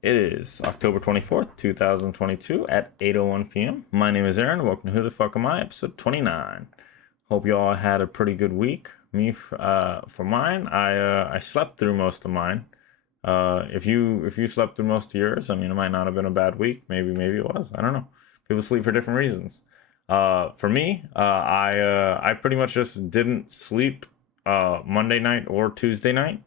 It is October 24th, 2022 at 8:01 p.m. My name is Aaron. Welcome to Who the Fuck Am I, episode 29. Hope you all had a pretty good week. For mine, I slept through most of mine. If you slept through most of yours, I mean, it might not have been a bad week. Maybe it was. I don't know. People sleep for different reasons. For me, I pretty much just didn't sleep Monday night or Tuesday night.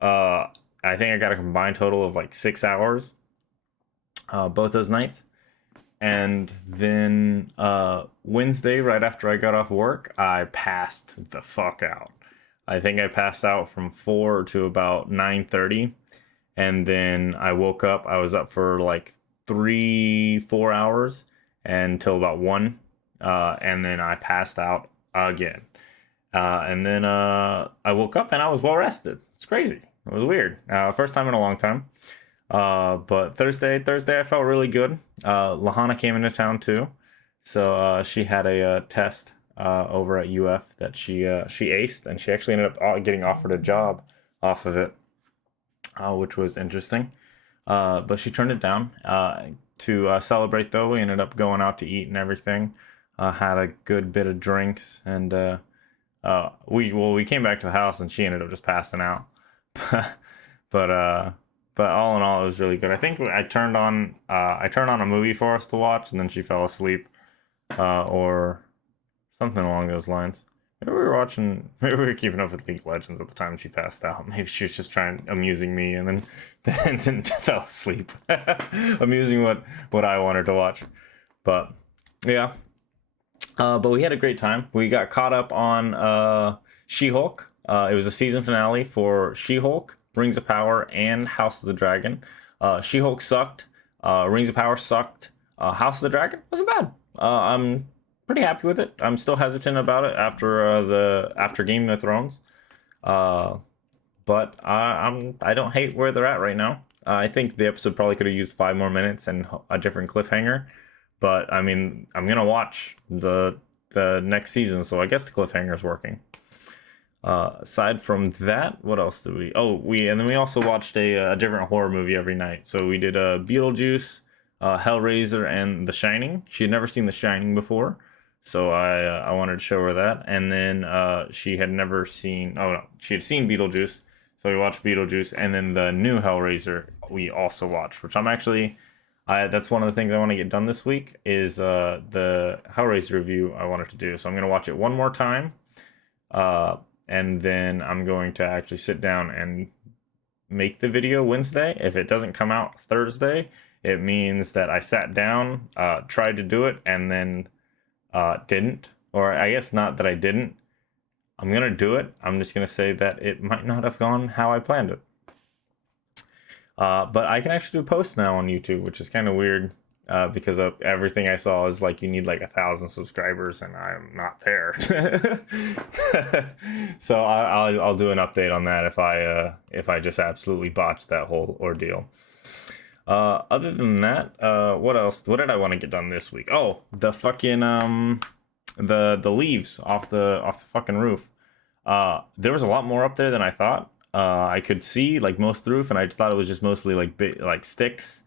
Uh, I think I got a combined total of like 6 hours both those nights. And then Wednesday, right after I got off work, I passed the fuck out. I think I passed out from 4 to about 9:30. And then I woke up. I was up for like 3, 4 hours until about 1. And then I passed out again. And then I woke up and I was well rested. It's crazy. It was weird. First time in a long time. But Thursday I felt really good. Lehana came into town too, so she had a test over at UF that she aced, and she actually ended up getting offered a job off of it, which was interesting. But she turned it down. To celebrate though, we ended up going out to eat and everything. Had a good bit of drinks, and we came back to the house, and she ended up just passing out. but but all in all, it was really good. I think I turned on a movie for us to watch, and then she fell asleep, or something along those lines. Maybe we were keeping up with League of Legends at the time she passed out. Maybe she was just trying amusing me, and then then fell asleep, amusing what I wanted to watch. But yeah, but we had a great time. We got caught up on She-Hulk. It was a season finale for She-Hulk, Rings of Power, and House of the Dragon. She-Hulk sucked. Rings of Power sucked. House of the Dragon wasn't bad. I'm pretty happy with it. I'm still hesitant about it after Game of Thrones. But I don't hate where they're at right now. I think the episode probably could have used 5 more minutes and a different cliffhanger. But I mean, I'm gonna watch the next season, so I guess the cliffhanger is working. Aside from that, what else did we? Oh, we also watched a different horror movie every night. So we did Beetlejuice, Hellraiser, and The Shining. She had never seen The Shining before, so I wanted to show her that. And then she had never seen. Oh no, she had seen Beetlejuice, so we watched Beetlejuice, and then the new Hellraiser we also watched, which I'm actually. That's one of the things I want to get done this week is the Hellraiser review I wanted to do. So I'm gonna watch it one more time. And then I'm going to actually sit down and make the video Wednesday. If it doesn't come out Thursday, it means that I sat down, tried to do it, and then didn't. Or I guess not that I didn't. I'm going to do it. I'm just going to say that it might not have gone how I planned it. But I can actually do posts now on YouTube, which is kind of weird. Because of everything I saw is like you need like 1,000 subscribers, and I'm not there. So I'll do an update on that if I just absolutely botched that whole ordeal. Other than that, what else? What did I want to get done this week? Oh, the fucking the leaves off the fucking roof. There was a lot more up there than I thought. I could see like most of the roof, and I just thought it was just mostly like sticks.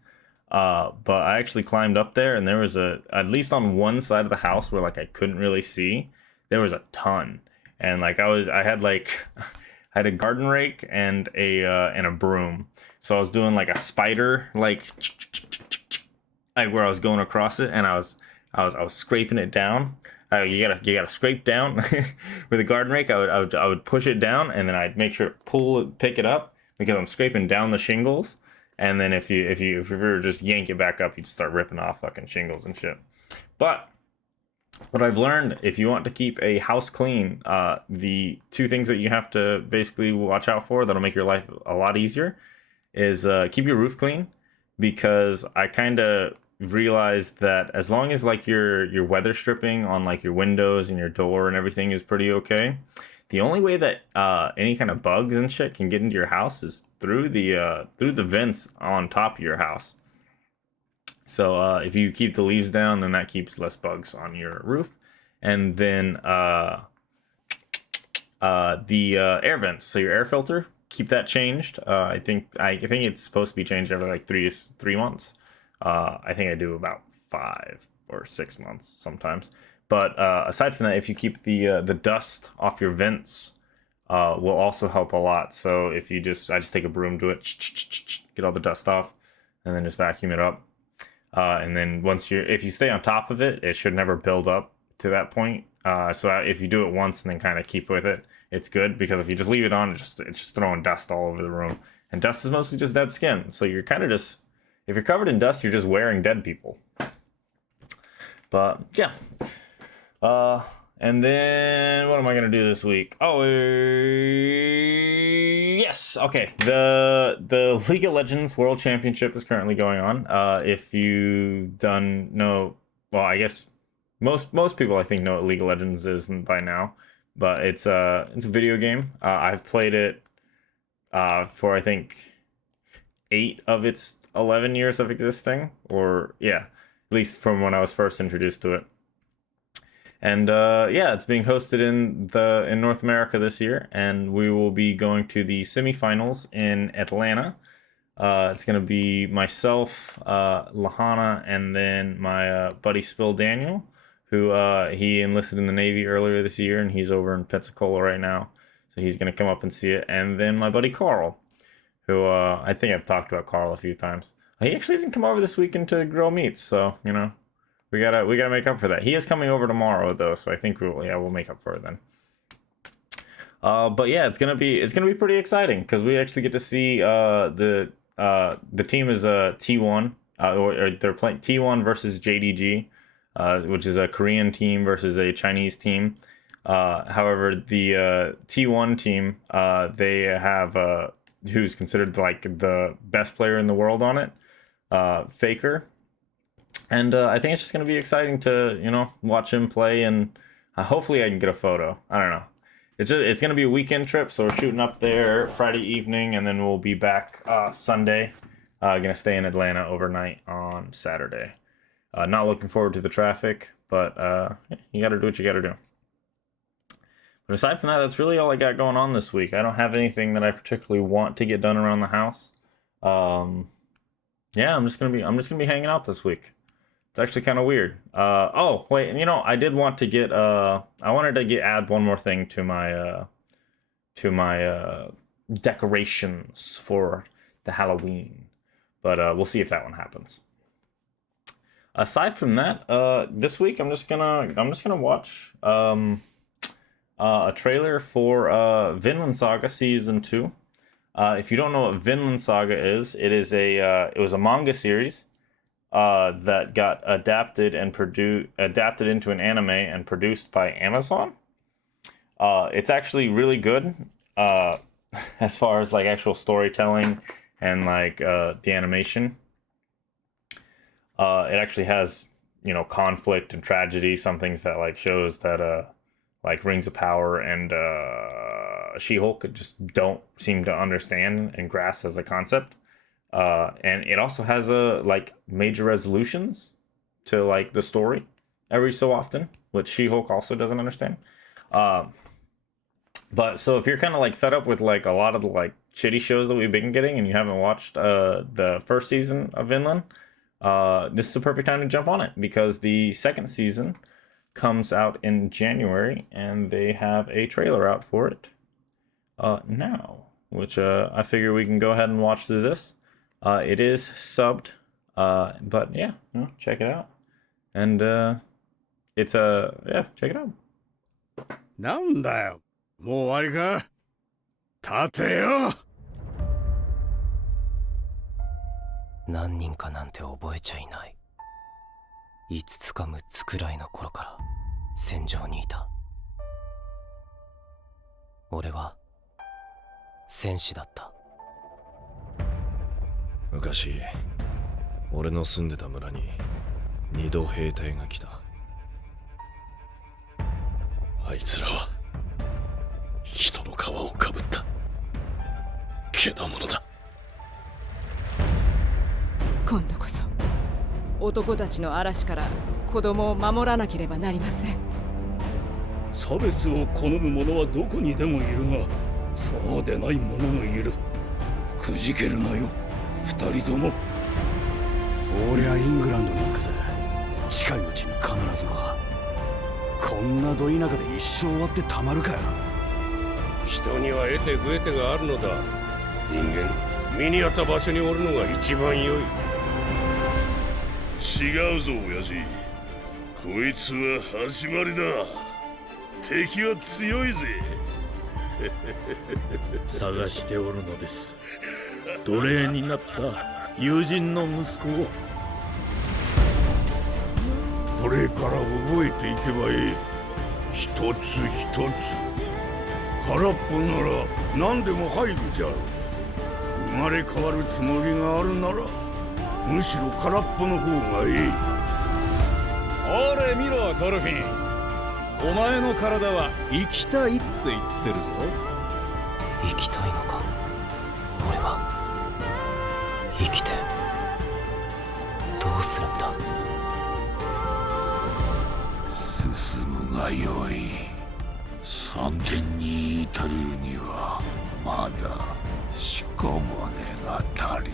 But I actually climbed up there, and there was at least on one side of the house where like I couldn't really see, there was a ton. And like I had like I had a garden rake and a broom. So I was doing like a spider like where I was going across it, and I was scraping it down. You gotta scrape down with a garden rake. I would push it down, and then I'd make sure to pick it up because I'm scraping down the shingles. And then if you were just yank it back up, you just start ripping off fucking shingles and shit. But what I've learned, if you want to keep a house clean, the two things that you have to basically watch out for that'll make your life a lot easier is keep your roof clean, because I kind of realized that as long as like your weather stripping on like your windows and your door and everything is pretty okay, the only way that any kind of bugs and shit can get into your house is through the vents on top of your house. So if you keep the leaves down, then that keeps less bugs on your roof. And then the air vents, so your air filter, keep that changed. I think it's supposed to be changed every like 3 months. I think I do about 5 or 6 months sometimes. But aside from that, if you keep the dust off your vents, will also help a lot. So if you I just take a broom, do it, get all the dust off, and then just vacuum it up. And then if you stay on top of it, it should never build up to that point. So if you do it once and then kind of keep with it, it's good, because if you just leave it on, it's just throwing dust all over the room. And dust is mostly just dead skin. So you're kind of just, if you're covered in dust, you're just wearing dead people. But yeah. And then what am I gonna do this week? Oh, yes. Okay. The League of Legends World Championship is currently going on. If you know, well, I guess most people I think know what League of Legends is by now, but it's a video game. I've played it for I think 8 of its 11 years of existing, or yeah, at least from when I was first introduced to it. And yeah, it's being hosted in North America this year, and we will be going to the semifinals in Atlanta. It's gonna be myself, Lehana, and then my buddy Spill Daniel, who he enlisted in the Navy earlier this year, and he's over in Pensacola right now, so he's gonna come up and see it. And then my buddy Carl, who I think I've talked about Carl a few times. He actually didn't come over this weekend to grill meats, so you know. We gotta make up for that. He is coming over tomorrow though, so I think we'll make up for it then. But yeah, it's gonna be pretty exciting, because we actually get to see the team is T1, or they're playing T1 versus JDG, which is a Korean team versus a Chinese team. However, the T1 team, they have who's considered like the best player in the world on it, Faker. And I think it's just going to be exciting to, watch him play, and hopefully I can get a photo. I don't know. It's going to be a weekend trip, so we're shooting up there Friday evening, and then we'll be back Sunday. Going to stay in Atlanta overnight on Saturday. Not looking forward to the traffic, but you got to do what you got to do. But aside from that, that's really all I got going on this week. I don't have anything that I particularly want to get done around the house. Yeah, I'm just gonna be hanging out this week. It's actually kind of weird. Oh wait, I did want to get I wanted to add one more thing to my decorations for the Halloween, but we'll see if that one happens. Aside from that, this week I'm just gonna watch a trailer for Vinland Saga Season 2. If you don't know what Vinland Saga is, it was a manga series that got adapted into an anime and produced by Amazon. It's actually really good as far as like actual storytelling and like the animation. It actually has conflict and tragedy, some things that like shows that like Rings of Power and She-Hulk just don't seem to understand and grasp as a concept. And it also has like major resolutions to like the story every so often, which She-Hulk also doesn't understand. But so if you're kind of like fed up with like a lot of the like shitty shows that we've been getting and you haven't watched the first season of Vinland, this is the perfect time to jump on it, because the second season comes out in January and they have a trailer out for it now, which I figure we can go ahead and watch through this. It is subbed, but yeah, check it out. And it's yeah, check it out. なんだよ、もう終わりか。立てよ。何人かなんて覚えちゃいない。5つか6つくらいの頃から戦場にいた。俺は戦士だった。昔、俺の住んでた村に2度兵隊が来た。あいつらは人の皮をかぶった獣だ。今度こそ男たちの嵐から子供を守らなければなりません。差別を好む者はどこにでもいるが、そうでない者がいる。くじけるなよ、二人とも。俺はイングランドに行くぜ。近いうちに必ずな。こんなど田舎で一生終わってたまるかよ。人には得て増えてがあるのだ。人間、身に合った場所におるのが一番良い。違うぞ親父。こいつは始まりだ。敵は強いぜ。探しておるのです。奴隷になった友人の息子を。これから覚えていけばいい。一つ一つ。空っぽなら何でも入るじゃろ。生まれ変わるつもりがあるならむしろ空っぽの方がいい。ほれ見ろトルフィン。お前の体は生きたいって言ってるぞ。生きたいのか。俺は生きてどうするんだ。進むがよい。参見に至るにはまだしこ骨が足り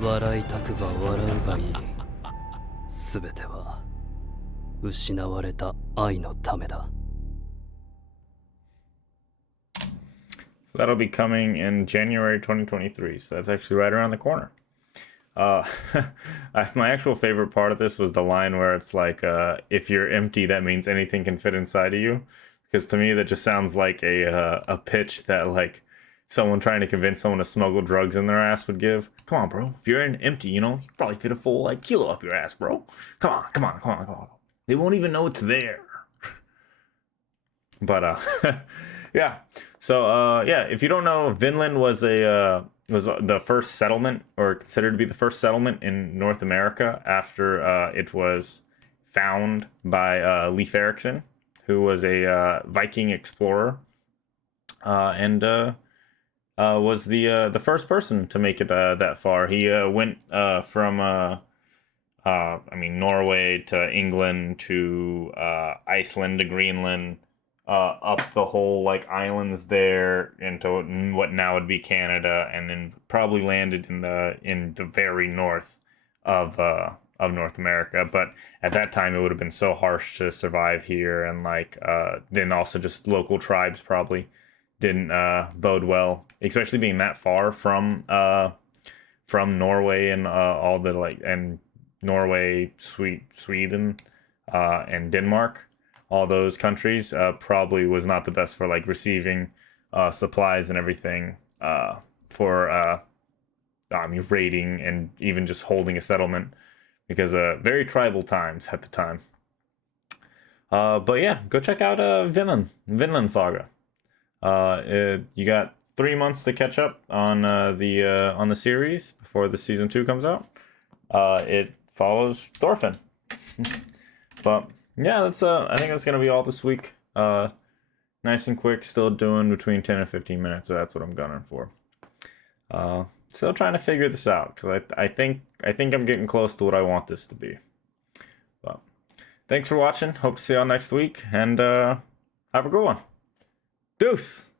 ぬ。笑いたくば笑うがいい。すべては失われた愛のためだ。So that'll be coming in January 2023. So that's actually right around the corner. My actual favorite part of this was the line where it's like, if you're empty, that means anything can fit inside of you. Because to me, that just sounds like a pitch that like someone trying to convince someone to smuggle drugs in their ass would give. Come on, bro. If you're empty, you know, you can probably fit a full like kilo up your ass, bro. Come on, come on, come on, come on. They won't even know it's there. But yeah. So yeah, if you don't know, Vinland was the first settlement, or considered to be the first settlement in North America after it was found by Leif Erikson, who was a Viking explorer, and was the first person to make it that far. He went from Norway to England to Iceland to Greenland, up the whole like islands there into what now would be Canada, and then probably landed in the very north of North America. But at that time, it would have been so harsh to survive here, and like then also just local tribes probably didn't bode well, especially being that far from Norway and all the like and Norway, Sweden, and Denmark. All those countries probably was not the best for like receiving supplies and everything for raiding and even just holding a settlement, because very tribal times at the time. But yeah, go check out Vinland Saga. You got 3 months to catch up on the series before the season 2 comes out. It follows Thorfinn. But yeah, that's I think that's gonna be all this week. Nice and quick, still doing between 10 and 15 minutes, so that's what I'm gunning for. Still trying to figure this out, because I think I'm getting close to what I want this to be. But thanks for watching. Hope to see y'all next week, and have a good one. Deuce!